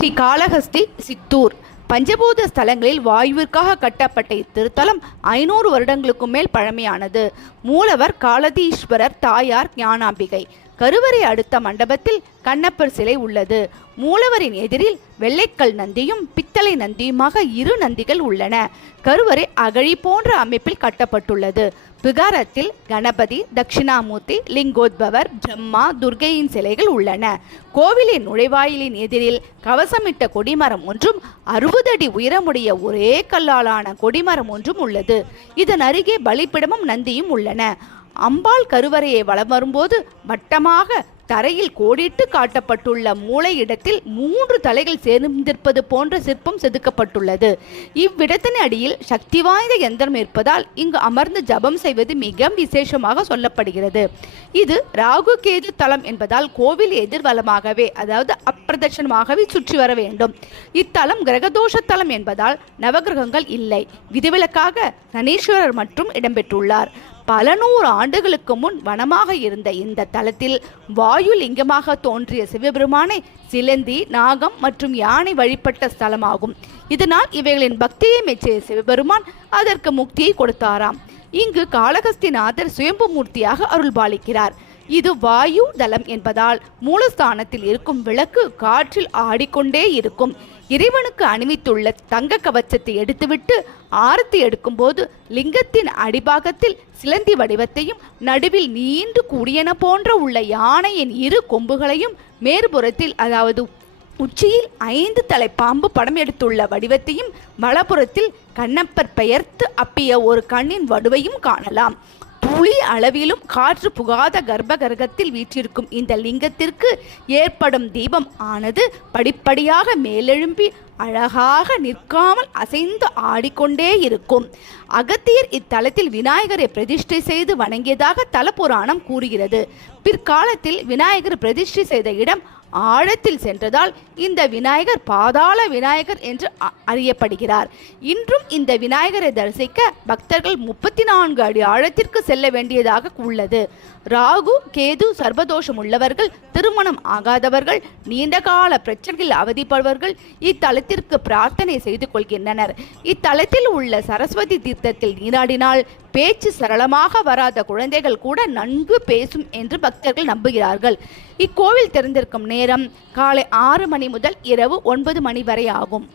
ஸ்ரீ காளஹஸ்தி சித்தூர் பஞ்சபூத ஸ்தலங்களில் வாயுவிற்காக கட்டப்பட்ட இத்திருத்தலம் 500 வருடங்களுக்கும் மேல் பழமையானது. மூலவர் காளதீஸ்வரர், தாயார் ஞானாம்பிகை. கருவறை அடுத்த மண்டபத்தில் கண்ணப்பர் சிலை உள்ளது. மூலவரின் எதிரில் வெள்ளைக்கல் நந்தியும் பித்தளை நந்தியுமாக 2 நந்திகள் உள்ளன. கருவறை அகழி போன்ற அமைப்பில் கட்டப்பட்டுள்ளது. விகாரத்தில் கணபதி, தட்சிணாமூர்த்தி, லிங்கோத்பவர், பிரம்மா, துர்கையின் சிலைகள் உள்ளன. கோவிலின் நுழைவாயிலின் எதிரில் கவசமிட்ட கொடிமரம் ஒன்றும் 60 அடி உயரமுடைய ஒரே கல்லாலான கொடிமரம் ஒன்றும் உள்ளது. இதன் அருகே பலிப்பிடமும் நந்தியும் உள்ளன. அம்பாள் கருவறையை வலம் வரும்போது வட்டமாக தரையில் கோடிட்டு காட்டப்பட்டுள்ள மூலை இடத்தில் 3 தலைகள் சேர்ந்திருப்பது போன்ற சிற்பம் செதுக்கப்பட்டுள்ளது. இவ்விடத்தின் அடியில் சக்தி வாய்ந்த யந்திரம் இருப்பதால் இங்கு அமர்ந்து ஜபம் செய்வது மிக விசேஷமாக சொல்லப்படுகிறது. இது ராகு கேது தலம் என்பதால் கோவில் எதிர்வலமாகவே, அதாவது அப்பிரதட்சணமாகவே சுற்றி வர வேண்டும். இத்தலம் கிரகதோஷ தலம் என்பதால் நவகிரகங்கள் இல்லை. விதிவிலக்காக சனீஸ்வரர் மட்டும் இடம்பெற்றுள்ளார். பல 100 ஆண்டுகளுக்கு முன் வனமாக இருந்த இந்த தலத்தில் வாயு லிங்கமாக தோன்றிய சிவபெருமானை சிலந்தி, நாகம் மற்றும் யானை வழிபட்ட ஸ்தலமாகும். இதனால் இவைகளின் பக்தியை மெச்சிய சிவபெருமான் அதற்கு முக்தியை கொடுத்தாராம். இங்கு காளஹஸ்திநாதர் சுயம்பு மூர்த்தியாக அருள்பாலிக்கிறார். இது வாயு தலம் என்பதால் மூலஸ்தானத்தில் இருக்கும் விளக்கு காற்றில் ஆடிக்கொண்டே இருக்கும். இறைவனுக்கு அணிவித்துள்ள தங்க கவச்சத்தை எடுத்துவிட்டு ஆரத்தி எடுக்கும்போது லிங்கத்தின் அடிபாகத்தில் சிலந்தி வடிவத்தையும் நடுவில் நீண்டு கூடியன போன்ற உள்ள யானையின் 2 கொம்புகளையும் மேற்புறத்தில், அதாவது உச்சியில் 5 தலை பாம்பு படம் எடுத்துள்ள வடிவத்தையும் வலப்புறத்தில் கண்ணப்பர் பெயர்த்து அப்பிய ஒரு கண்ணின் வடுவையும் காணலாம். துளி அளவிலும் காற்று புகாத கர்ப்பகிரகத்தில் வீற்றிருக்கும் இந்த லிங்கத்திற்கு ஏற்படும் தீபம் ஆனது படிப்படியாக மேலெழும்பி அழகாக நிற்காமல் அசைந்து ஆடிக்கொண்டே இருக்கும். அகத்தியர் இத்தலத்தில் விநாயகரை பிரதிஷ்டை செய்து வணங்கியதாக தல புராணம் கூறுகிறது. பிற்காலத்தில் விநாயகர் பிரதிஷ்டை செய்த இடம் ஆழத்தில் சென்றதால் இந்த விநாயகர் பாதாள விநாயகர் என்று அறியப்படுகிறார். இன்றும் இந்த விநாயகரை தரிசிக்க பக்தர்கள் 34 அடி ஆழத்திற்கு செல்ல வேண்டியதாக உள்ளது. ராகு கேது சர்வதோஷம் உள்ளவர்கள், திருமணம் ஆகாதவர்கள், நீண்டகால பிரச்சனையில் அவதிப்படுபவர்கள் இத்தலத்திற்கு பிரார்த்தனை செய்து கொள்கின்றனர். இத்தலத்தில் உள்ள சரஸ்வதி தீர்த்தத்தில் நீராடினால் பேச்சு சரளமாக வராத குழந்தைகள் கூட நன்கு பேசும் என்று பக்தர்கள் நம்புகிறார்கள். இக்கோவில் திறந்திருக்கும் நேரம் காலை 6 மணி முதல் இரவு 9 மணி வரை ஆகும்.